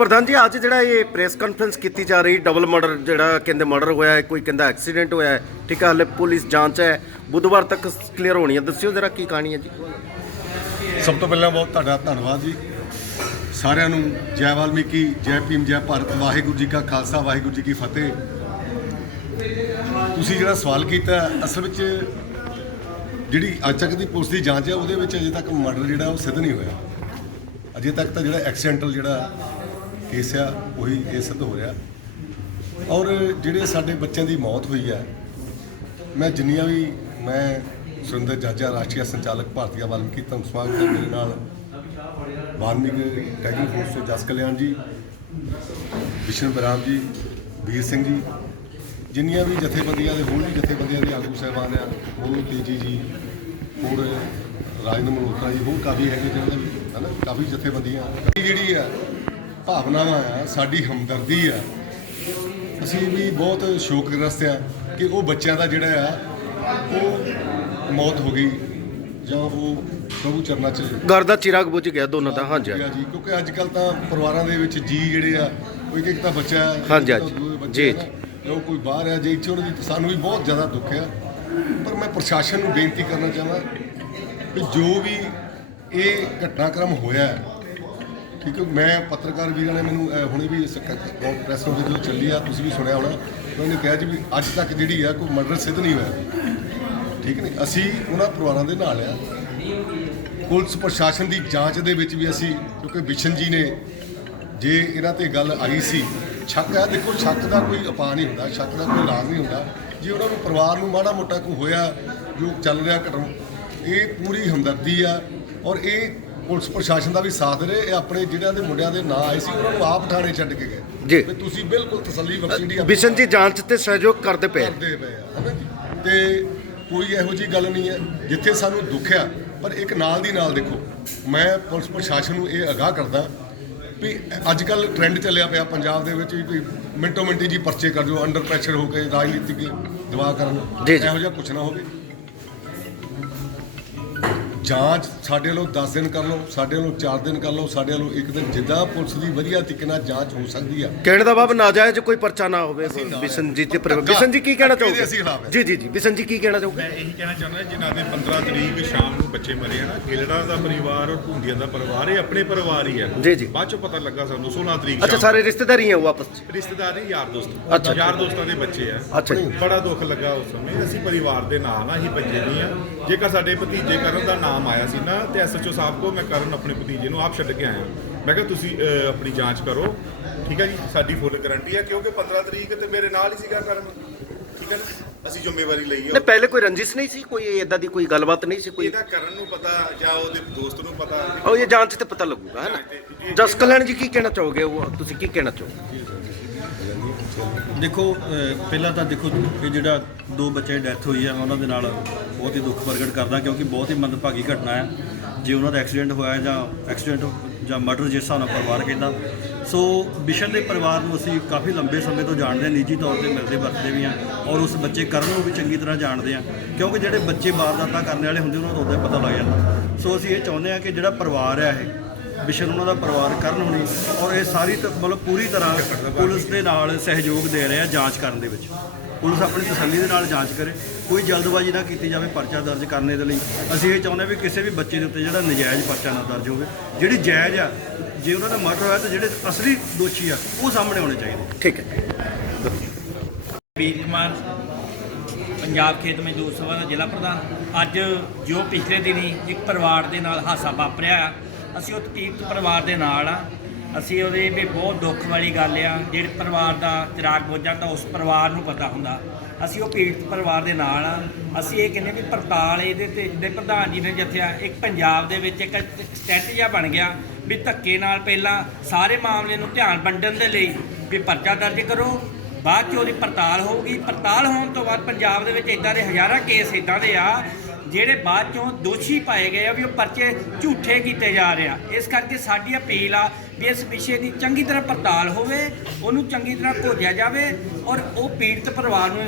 ਪ੍ਰਧਾਨ ਜੀ, ਅੱਜ ਜਿਹੜਾ ਇਹ ਪ੍ਰੈਸ ਕਾਨਫਰੰਸ ਕੀਤੀ ਜਾ ਰਹੀ ਡਬਲ ਮਰਡਰ ਜਿਹੜਾ ਕਹਿੰਦੇ ਮਰਡਰ ਹੋਇਆ ਹੈ, ਕੋਈ ਕਹਿੰਦਾ ਐਕਸੀਡੈਂਟ ਹੋਇਆ ਹੈ, ਠੀਕ ਹੈ ਹਾਲੇ ਪੁਲਿਸ ਜਾਂਚ ਹੈ, ਬੁੱਧਵਾਰ ਤੱਕ ਕਲੀਅਰ ਹੋਣੀ ਹੈ। ਦੱਸਿਓ ਜਰਾ ਕੀ ਕਹਾਣੀ ਹੈ ਜੀ। ਸਭ ਤੋਂ ਪਹਿਲਾਂ ਬਹੁਤ ਤੁਹਾਡਾ ਧੰਨਵਾਦ ਜੀ। ਸਾਰਿਆਂ ਨੂੰ ਜੈ ਵਾਲਮੀਕੀ, ਜੈ ਭੀਮ, ਜੈ ਭਾਰਤ, ਵਾਹਿਗੁਰੂ ਜੀ ਕਾ ਖਾਲਸਾ, ਵਾਹਿਗੁਰੂ ਜੀ ਕੀ ਫਤਿਹ। ਤੁਸੀਂ ਜਿਹੜਾ ਸਵਾਲ ਕੀਤਾ, ਅਸਲ ਵਿੱਚ ਜਿਹੜੀ ਅੱਜ ਤੱਕ ਦੀ ਪੁਲਿਸ ਦੀ ਜਾਂਚ ਹੈ, ਉਹਦੇ ਵਿੱਚ ਅਜੇ ਤੱਕ ਮਰਡਰ ਜਿਹੜਾ, ਉਹ ਸਿੱਧ ਨਹੀਂ ਹੋਇਆ। ਅਜੇ ਤੱਕ ਤਾਂ ਜਿਹੜਾ ਐਕਸੀਡੈਂਟਲ ਜਿਹੜਾ ਕੇਸ ਆ, ਉਹੀ ਇਹ ਸਿੱਧ ਹੋ ਰਿਹਾ। ਔਰ ਜਿਹੜੇ ਸਾਡੇ ਬੱਚਿਆਂ ਦੀ ਮੌਤ ਹੋਈ ਹੈ ਮੈਂ ਜਿੰਨੀਆਂ ਵੀ ਮੈਂ ਸੁਰਿੰਦਰ ਜਾਜਾ, ਰਾਸ਼ਟਰੀ ਸੰਚਾਲਕ ਭਾਰਤੀਆ ਵਾਲਮੀਕੀ ਧਰਮ ਸਮਾਜ ਦੇ ਮੇਰੇ ਨਾਲ ਵਾਲਮੀਕੀ ਟੈਗਿੰਗ ਫੋਰਸ ਤੋਂ ਜਸ ਕਲਿਆਣ ਜੀ ਵਿਸ਼ਨ ਬਰਾਮ ਜੀ, ਵੀਰ ਸਿੰਘ ਜੀ, ਜਿੰਨੀਆਂ ਵੀ ਜਥੇਬੰਦੀਆਂ ਦੇ, ਹੋਰ ਵੀ ਜਥੇਬੰਦੀਆਂ ਦੇ ਆਗੂ ਸਾਹਿਬਾਨ ਆ, ਹੋਰ ਤੇਜੀ ਜੀ, ਹੋਰ ਰਾਜਨ ਮਲਹੋਤਰਾ ਜੀ, ਹੋਰ ਕਾਫੀ ਹੈਗੇ ਜਿਹਨਾਂ ਦੇ ਵੀ, ਹਨਾ ਕਾਫੀ ਜਥੇਬੰਦੀਆਂ। ਜਿਹੜੀ ਆ ਭਾਵਨਾਵਾਂ ਆ ਸਾਡੀ ਹਮਦਰਦੀ ਆ। ਅਸੀਂ ਵੀ ਬਹੁਤ ਸ਼ੋਕਗ੍ਰਸਤ ਆ ਕਿ ਉਹ ਬੱਚਿਆਂ ਦਾ ਜਿਹੜਾ ਆ ਉਹ ਮੌਤ ਹੋ ਗਈ ਜਾਂ ਉਹ ਪ੍ਰਭੂ ਚਰਨਾਂ 'ਚ ਘਰ ਦਾ ਚਿਰਾਗ ਬੁਝ ਗਿਆ ਦੋਨਾਂ ਦਾ ਹਾਂਜੀ ਜੀ ਕਿਉਂਕਿ ਅੱਜ ਕੱਲ ਤਾਂ ਪਰਿਵਾਰਾਂ ਦੇ ਵਿੱਚ ਜੀ ਜਿਹੜੇ ਆ ਉਹ ਇੱਕ ਇੱਕ ਤਾਂ ਬੱਚਾ ਹੈ, ਇੱਕ ਹਾਂਜੀ, ਤਾਂ ਹਾਂਜੀ। ਦੂਏ ਬੱਚੇ ਜੀ, ਆ। ਨਾ, ਜਾਂ ਉਹ ਕੋਈ ਬਾਹਰ ਹੈ ਜੇ ਇੱਥੇ ਉਹਨਾਂ ਦੀ ਸਾਨੂੰ ਵੀ ਬਹੁਤ ਜ਼ਿਆਦਾ ਦੁੱਖ ਆ। ਪਰ ਮੈਂ ਪ੍ਰਸ਼ਾਸਨ ਨੂੰ ਬੇਨਤੀ ਕਰਨਾ ਚਾਹਾਂ ਕਿ ਜੋ ਵੀ ਇਹ ਘਟਨਾਕ੍ਰਮ ਹੋਇਆ ਹੈ, ਠੀਕ ਹੈ ਮੈਂ ਪੱਤਰਕਾਰ ਵੀਰਾਂ ਨੇ ਮੈਨੂੰ ਅਹ, ਹੁਣੇ ਵੀ ਇਸ ਪ੍ਰੈਸ ਕਾਨਫਰੰਸ ਜਦੋਂ ਚੱਲੀ ਆ ਤੁਸੀਂ ਵੀ ਸੁਣਿਆ ਹੋਣਾ। ਉਹਨਾਂ ਨੇ ਕਿਹਾ ਜੀ ਵੀ ਅੱਜ ਤੱਕ ਜਿਹੜੀ ਆ ਕੋਈ ਮਰਡਰ ਸਿੱਧ ਨਹੀਂ ਹੋਇਆ। ਠੀਕ ਨੇ? ਅਸੀਂ ਉਹਨਾਂ ਪਰਿਵਾਰਾਂ ਦੇ ਨਾਲ ਆ। ਪੁਲਿਸ ਪ੍ਰਸ਼ਾਸਨ ਦੀ ਜਾਂਚ ਦੇ ਵਿੱਚ ਵੀ ਅਸੀਂ ਕਿਉਂਕਿ ਬਿਸ਼ਨ ਜੀ ਨੇ ਜੇ ਇਹਨਾਂ ਤੇ ਗੱਲ ਆਈ ਸੀ ਸ਼ੱਕ ਹੈ ਦੇਖੋ ਸ਼ੱਕ ਦਾ ਕੋਈ ਉਪਾਅ ਨਹੀਂ ਹੁੰਦਾ ਸ਼ੱਕ ਦਾ ਕੋਈ ਇਲਾਜ ਨਹੀਂ ਹੁੰਦਾ। ਜੇ ਉਹਨਾਂ ਨੂੰ ਪਰਿਵਾਰ ਨੂੰ ਮਾੜਾ ਮੋਟਾ ਕੋਈ ਹੋਇਆ ਜੋ ਚੱਲ ਰਿਹਾ ਘਟਨਾ ਇਹ ਪੂਰੀ ਹਮਦਰਦੀ ਆ ਔਰ ਇਹ ਪੁਲਿਸ ਪ੍ਰਸ਼ਾਸਨ ਦਾ ਵੀ ਸਾਥ ਦੇ ਰਹੇ ਇਹ ਆਪਣੇ ਜਿਹੜਿਆਂ ਦੇ ਮੁੰਡਿਆਂ ਦੇ ਨਾਂ ਆਏ ਸੀ ਉਹਨਾਂ ਨੂੰ ਆਪ ਥਾਣੇ ਛੱਡ ਕੇ ਗਏ। ਜੀ। ਵੀ ਤੁਸੀਂ ਬਿਲਕੁਲ ਤਸੱਲੀ ਬਖਸ਼ੀ ਆਪਣੀ ਬਿਸ਼ਨ ਜੀ ਜਾਂਚ ਤੇ ਸਹਿਯੋਗ ਕਰਦੇ ਪਏ। ਕਰਦੇ ਪਏ ਆ ਹਨਾ ਜੀ? ਤੇ ਕੋਈ ਇਹੋ ਜੀ ਗੱਲ ਨਹੀਂ ਹੈ ਜਿੱਥੇ ਸਾਨੂੰ ਦੁੱਖ ਆ ਪਰ ਇੱਕ ਨਾਲ ਦੀ ਨਾਲ ਦੇਖੋ ਮੈਂ ਪੁਲਿਸ ਪ੍ਰਸ਼ਾਸਨ ਨੂੰ ਇਹ ਅਗਾਹ ਕਰਦਾ ਵੀ ਅੱਜ ਕੱਲ ਟ੍ਰੈਂਡ ਚੱਲਿਆ ਪਿਆ ਪੰਜਾਬ ਦੇ ਵਿੱਚ ਵੀ ਕੋਈ ਮਿੰਟੋ ਮਿੰਟੀ ਜੀ ਪਰਚੇ ਕਰ ਜੋ ਅੰਡਰ ਪ੍ਰੈਸ਼ਰ ਹੋ ਕੇ ਰਾਜਨੀਤਿਕ ਦਬਾਅ ਕਰਨ। ਜੀ, ਜੀ। ਇਹੋ ਜਿਹਾ ਕੁਝ ਨਾ ਹੋਵੇ। ਜਾਂਚ ਸਾਡੇ ਵੱਲੋਂ 10 ਦਿਨ ਕਰ ਲਓ ਸਾਡੇ ਵੱਲੋਂ 4 ਦਿਨ ਕਰ ਲਓ ਸਾਡੇ ਵੱਲੋਂ ਇੱਕ ਦਿਨ ਜਿੱਦਾਂ ਪੁਲਿਸ ਦੀ ਵਧੀਆ ਤਰੀਕੇ ਨਾਲ ਜਾਂਚ ਹੋ ਸਕਦੀ ਆ। ਕਹਿਣ ਦਾ ਭਾਵ ਨਾਜਾਇਜ਼ ਕੋਈ ਪਰਚਾ ਨਾ ਹੋਵੇ। ਬਿਸ਼ਨ ਜੀ ਤੇ ਬਿਸ਼ਨ ਜੀ ਕੀ ਕਹਿਣਾ ਚਾਹੋਗੇ? ਹੈ। ਜੀ ਜੀ ਜੀ। ਬਿਸ਼ਨ ਜੀ ਕੀ ਕਹਿਣਾ ਚਾਹੋਗੇ? ਮੈਂ ਇਹੀ ਕਹਿਣਾ ਚਾਹੁੰਦਾ ਜਿਨ੍ਹਾਂ ਦੇ 15 ਤਰੀਕ ਸ਼ਾਮ ਨੂੰ ਬੱਚੇ ਮਰੇ ਆ ਨਾ ਖੇਲੜਾ ਦਾ ਪਰਿਵਾਰ ਔਰ ਭੁੰਡੀਆਂ ਦਾ ਪਰਿਵਾਰ ਇਹ ਆਪਣੇ ਪਰਿਵਾਰ ਹੀ ਹੈ ਜੀ, ਜੀ। ਬਾਅਦ ਚੋਂ ਪਤਾ ਲੱਗਾ ਸਾਨੂੰ 16 ਤਰੀਕ ਅੱਛਾ ਸਾਰੇ ਰਿਸ਼ਤੇਦਾਰੀ ਹੈ ਉਹ ਆਪਸ ਚ? ਰਿਸ਼ਤੇਦਾਰ ਨੇ ਯਾਰ ਦੋਸਤ। ਅੱਛਾ। ਯਾਰ ਦੋਸਤਾਂ ਦੇ ਬੱਚੇ ਆ। ਅੱਛਾ ਬੜਾ ਦੁੱਖ ਲੱਗਾ ਉਸ ਸਮੇਂ। ਅਸੀਂ ਪਰਿਵਾਰ ਦੇ ਨਾਲ ਆ ਅਸੀਂ ਭੱਜੇ ਨਹੀਂ ਆ। ਜੇਕਰ ਸਾਡੇ ਭਤੀਜੇ ਕਰਨ ਦਾ ਨਾਮ ਆਇਆ ਸੀ ਨਾ ਤੇ ਐਸਐਚਓ ਸਾਹਿਬ ਕੋ ਮੈਂ ਕਰਨ ਆਪਣੇ ਭਤੀਜੇ ਨੂੰ ਆਪ ਛੱਡ ਕੇ ਆਇਆ। ਮੈਂ ਕਿਹਾ ਤੁਸੀਂ ਆਪਣੀ ਜਾਂਚ ਕਰੋ। ਠੀਕ ਹੈ ਜੀ ਸਾਡੀ ਫੁੱਲ ਗਾਰੰਟੀ ਹੈ ਕਿਉਂਕਿ 15 ਤਰੀਕ ਤੇ ਮੇਰੇ ਨਾਲ ਹੀ ਸੀਗਾ ਕਰਨ। ਠੀਕ ਹੈ ਅਸੀਂ ਜ਼ਿੰਮੇਵਾਰੀ ਲਈ ਨਹੀਂ ਹੈ ਪਹਿਲੇ ਕੋਈ ਰੰਜਿਸ਼ ਨਹੀਂ ਸੀ? ਕੋਈ ਇਦਾਂ ਦੀ ਕੋਈ ਗੱਲਬਾਤ ਨਹੀਂ ਸੀ? ਕੋਈ ਇਹਦਾ ਕਰਨ ਨੂੰ ਪਤਾ ਜਾਂ ਉਹਦੇ ਦੋਸਤ ਨੂੰ ਪਤਾ? ਉਹ ਇਹ ਜਾਂਚ ਤੇ ਪਤਾ ਲੱਗੂਗਾ ਹੈ ਨਾ? ਜਸ ਕਲਿਆਣ ਜੀ ਕੀ ਕਹਿਣਾ ਚਾਹੋਗੇ? ਉਹ ਤੁਸੀਂ ਕੀ ਕਹਿਣਾ ਚਾਹੋਗੇ? ਦੇਖੋ, ਅਹ, ਪਹਿਲਾਂ ਤਾਂ ਦੇਖੋ ਇਹ ਜਿਹੜਾ ਦੋ ਬੱਚੇ ਦੀ ਡੈਥ ਹੋਈ ਹੈ ਮੈਂ ਉਹਨਾਂ ਦੇ ਨਾਲ ਬਹੁਤ ਹੀ ਦੁੱਖ ਪ੍ਰਗਟ ਕਰਦਾ, ਕਿਉਂਕਿ ਬਹੁਤ ਹੀ ਮੰਦਭਾਗੀ ਘਟਨਾ ਹੈ ਜੇ ਉਹਨਾਂ ਦਾ ਐਕਸੀਡੈਂਟ ਹੋਇਆ ਜਾਂ ਐਕਸੀਡੈਂਟ ਜਾਂ ਮਰਡਰ ਜਿਸ ਹਿਸਾਬ ਨਾਲ ਪਰਿਵਾਰ ਕਹਿੰਦਾ। ਸੋ ਬਿਸ਼ਨ ਦੇ ਪਰਿਵਾਰ ਨੂੰ ਅਸੀਂ ਕਾਫੀ ਲੰਬੇ ਸਮੇਂ ਤੋਂ ਜਾਣਦੇ ਹਾਂ, ਨਿੱਜੀ ਤੌਰ ਤੇ ਮਿਲਦੇ ਵਰਤਦੇ ਵੀ ਹਾਂ, ਔਰ ਉਸ ਬੱਚੇ ਕਰਨ ਨੂੰ ਵੀ ਚੰਗੀ ਤਰ੍ਹਾਂ ਜਾਣਦੇ ਹਾਂ, ਕਿਉਂਕਿ ਜਿਹੜੇ ਬੱਚੇ ਵਾਰਦਾਤਾਂ ਕਰਨ ਵਾਲੇ ਹੁੰਦੇ, ਉਹਨਾਂ ਨੂੰ ਉਦੋਂ ਹੀ ਪਤਾ ਲੱਗ ਜਾਂਦਾ। ਸੋ ਅਸੀਂ ਇਹ ਚਾਹੁੰਦੇ ਹਾਂ ਕਿ ਜਿਹੜਾ ਪਰਿਵਾਰ ਹੈ ਇਹ ਬਿਸ਼ਨ ਉਹਨਾਂ ਦਾ ਪਰਿਵਾਰ ਕਰਨ ਹੋਣੀ ਔਰ ਇਹ ਸਾਰੀ ਤ- ਮਤਲਬ ਪੂਰੀ ਤਰ੍ਹਾਂ ਪੁਲਿਸ ਦੇ ਨਾਲ ਸਹਿਯੋਗ ਦੇ ਰਿਹਾ ਜਾਂਚ ਕਰਨ ਦੇ ਵਿੱਚ। ਪੁਲਿਸ ਆਪਣੀ ਤਸੱਲੀ ਦੇ ਨਾਲ ਜਾਂਚ ਕਰੇ ਕੋਈ ਜਲਦਬਾਜ਼ੀ ਨਾ ਕੀਤੀ ਜਾਵੇ ਪਰਚਾ ਦਰਜ ਕਰਨੇ ਦੇ ਲਈ। ਅਸੀਂ ਇਹ ਚਾਹੁੰਦੇ ਹਾਂ ਵੀ ਕਿਸੇ ਵੀ ਬੱਚੇ ਦੇ ਉੱਤੇ ਜਿਹੜਾ ਨਜਾਇਜ਼ ਪਰਚਾ ਨਾ ਦਰਜ ਹੋਵੇ ਜਿਹੜੀ ਜਾਇਜ਼ ਆ ਜੇ ਉਹਨਾਂ ਦਾ ਮਰਡਰ ਹੋਇਆ ਤਾਂ ਜਿਹੜੇ ਅਸਲੀ ਦੋਸ਼ੀ ਆ ਉਹ ਸਾਹਮਣੇ ਆਉਣੇ ਚਾਹੀਦੇ। ਠੀਕ ਹੈ। ਵੀਰ ਕੁਮਾਰ ਪੰਜਾਬ ਖੇਤ ਮਜ਼ਦੂਰ ਸਭਾ ਦਾ ਜ਼ਿਲ੍ਹਾ ਪ੍ਰਧਾਨ। ਅੱਜ ਜੋ ਪਿਛਲੇ ਦਿਨੀ ਇੱਕ ਪਰਿਵਾਰ ਦੇ ਨਾਲ ਹਾਸਾ ਵਾਪਰਿਆ ਆ, ਅਸੀਂ ਉਹ ਤਕੀਰਤ ਪਰਿਵਾਰ ਦੇ ਨਾਲ ਆ। ਅਸੀਂ ਉਹਦੇ ਵੀ ਬਹੁਤ ਦੁੱਖ ਵਾਲੀ ਗੱਲ ਆ। ਜਿਹੜੇ ਪਰਿਵਾਰ ਦਾ ਚਿਰਾਗ ਬੁੱਝ ਜਾਂਦਾ ਉਸ ਪਰਿਵਾਰ ਨੂੰ ਪਤਾ ਹੁੰਦਾ। ਅਸੀਂ ਉਹ ਪੀੜਤ ਪਰਿਵਾਰ ਦੇ ਨਾਲ ਆ। ਅਸੀਂ ਇਹ ਕਹਿੰਦੇ ਵੀ ਪੜਤਾਲ ਇਹਦੇ ਤੇ ਦੇ ਪ੍ਰਧਾਨ ਜੀ ਨੇ ਜਿੱਥਿਆ ਇੱਕ ਪੰਜਾਬ ਦੇ ਵਿੱਚ ਇੱਕ ਸਟੈਟ ਬਣ ਗਿਆ ਵੀ ਧੱਕੇ ਨਾਲ ਪਹਿਲਾਂ ਸਾਰੇ ਮਾਮਲੇ ਨੂੰ ਧਿਆਨ ਵੰਡਣ ਦੇ ਲਈ ਵੀ ਪਰਚਾ ਦਰਜ ਕਰੋ। ਬਾਅਦ ਚ ਉਹਦੀ ਪੜਤਾਲ ਹੋਊਗੀ। ਪੜਤਾਲ ਹੋਣ ਤੋਂ ਬਾਅਦ ਪੰਜਾਬ ਦੇ ਵਿੱਚ ਇਦਾਂ ਦੇ ਹਜ਼ਾਰਾਂ ਕੇਸ ਇਦਾਂ ਦੇ ਆ ਜਿਹੜੇ ਬਾਅਦ ਚੋਂ ਦੋਸ਼ੀ ਪਾਏ ਗਏ ਆ ਵੀ ਉਹ ਪਰਚੇ ਝੂਠੇ ਕੀਤੇ ਜਾ ਰਹੇ ਆ। ਇਸ ਕਰਕੇ ਸਾਡੀ ਅਪੀਲ ਆ ਵੀ ਇਸ ਵਿਸ਼ੇ ਦੀ ਚੰਗੀ ਤਰ੍ਹਾਂ ਪੜਤਾਲ ਹੋਵੇ, ਉਹਨੂੰ ਚੰਗੀ ਤਰ੍ਹਾਂ ਭੋਜਿਆ ਜਾਵੇ ਔਰ ਉਹ ਪੀੜਤ ਪਰਿਵਾਰ ਨੂੰ